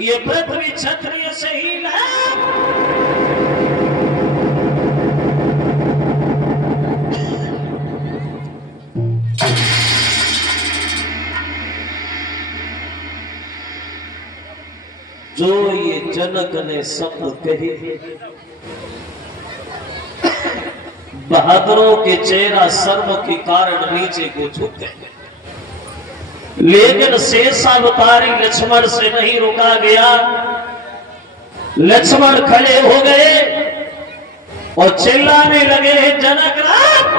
ये पृथ्वी क्षत्रिय से हीन है। जो ये जनक ने शब्द कहे, बहादुरों के चेहरा सर्व के कारण नीचे को झुक गए, लेकिन शेषावतारी लक्ष्मण से नहीं रुका गया। लक्ष्मण खड़े हो गए और चिल्लाने लगे, जनक राम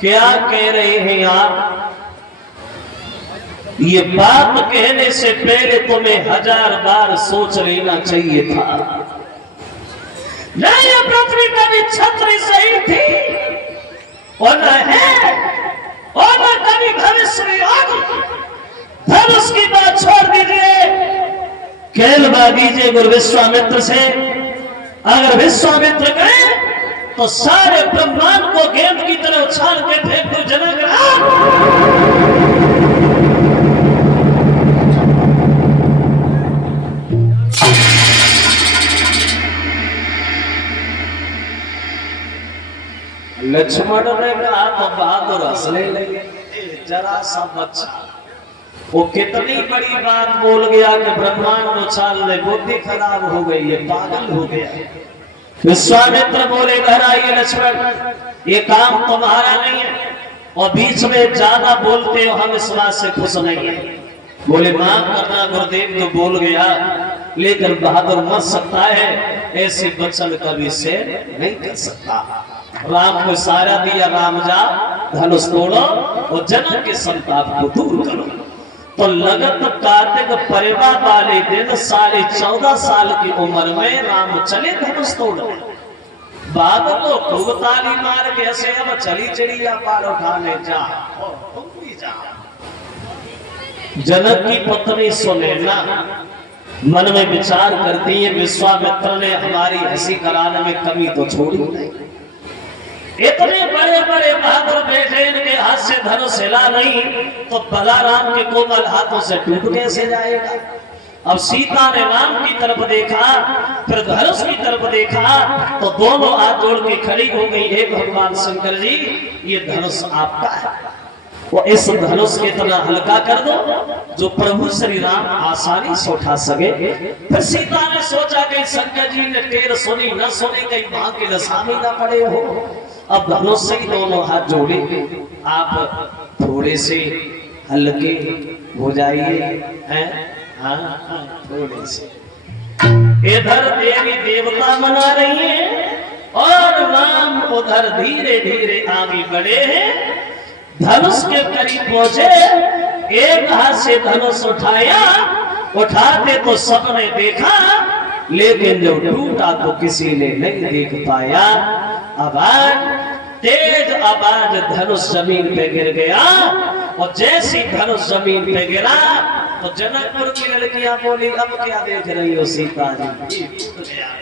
क्या कह रहे हैं आप? ये बात कहने से पहले तुम्हें 1000 बार सोच लेना चाहिए था। नहीं, ये पृथ्वी कभी क्षत्रिय सही थी और न है और न कभी भविष्य में होगी। धनुष की बात छोड़ दीजिए, कहलवा दीजिए गुरु विश्वामित्र से। अगर विश्वामित्र गए तो सारे ब्रह्मांड को गेंद की तरह उछाल के फेंक दो। जनक राम लक्ष्मण ने कहा तो बहादुर हंसने लगे, जरा सा बच्चा वो कितनी बड़ी बात बोल गया कि ब्रह्मांड उछाल ले, बुद्धि खराब हो गई है, पागल हो गया। विश्वामित्र बोले, घराइए लक्ष्मण, ये काम तुम्हारा नहीं है और बीच में ज्यादा बोलते हो, हम इस बात से खुश नहीं है। बोले, माफ करना गुरुदेव, तो बोल गया, लेकिन बहादुर मर सकता है, ऐसे वचन कभी से नहीं कर सकता। राम को इशारा दिया, राम जा धनुष तोड़ो और जनक के संताप को दूर करो। तो लगत कार्तिक परिवा वाले दिन 14.5 साल की उम्र में राम चले धनुष तोड़ने। बाद तो खूब ताली मार के ऐसे, अब चली चिड़िया पार उठाने जा, तुम भी जा। जनक की पत्नी सुनैना मन में विचार करती है, विश्वामित्र ने हमारी हंसी कराने में कमी तो छोड़ी नहीं। इतने बड़े बड़े बहादुर बेटे, इनके हाथ से धनुष हिला नहीं तो बलराम के कोमल हाथों से टूट कैसे जाएगा। अब सीता ने राम की तरफ देखा, फिर धनुष की तरफ देखा, तो दोनों हाथ जोड़ के खड़ी हो गई, हे भगवान शंकर जी, ये धनुष आपका है, वो इस धनुष के इतना हल्का कर दो जो प्रभु श्री राम आसानी से उठा सके। फिर सीता ने सोचा कि शंकर जी ने टेर सुनी न सुनी, कहीं वहां के लसामी ना पड़े हो। अब धनुष से ही दोनों हाथ जोड़े, आप थोड़े से हल्के हो जाइए, हैं? हाँ, थोड़े से। इधर देवी देवता मना रही है और राम उधर धीरे धीरे आगे बढ़े हैं। धनुष के करीब पहुंचे, एक हाथ से धनुष उठाया, उठाते तो सबने देखा, लेकिन जब टूटा तो किसी ने नहीं देख पाया। आवाज, तेज आवाज, धनुष जमीन पे गिर गया और जैसी धनुष जमीन पे गिरा तो जनकपुर की लड़कियां बोली, अब क्या देख रही हो सीता जी,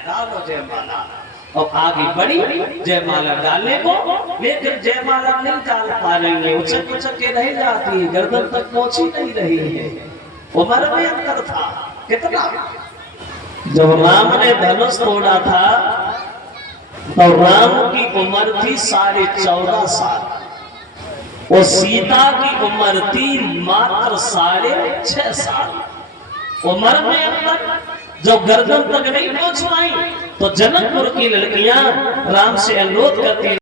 डालो जयमाला। और आगे बढ़ी जयमाला डालने को, लेकिन जयमाला नहीं डाल पा रही है, उचक उचक के रह जाती है, गर्दन तक पहुंची नहीं रही है। उम्र में अंतर था कितना। जब राम ने धनुष तोड़ा था तो राम की उम्र थी 14.5 साल और सीता की उम्र थी मात्र 6.5 साल। उम्र में अंतर, जब गर्दन तक नहीं पहुंच पाई तो जनकपुर की लड़कियां राम से अनुरोध करती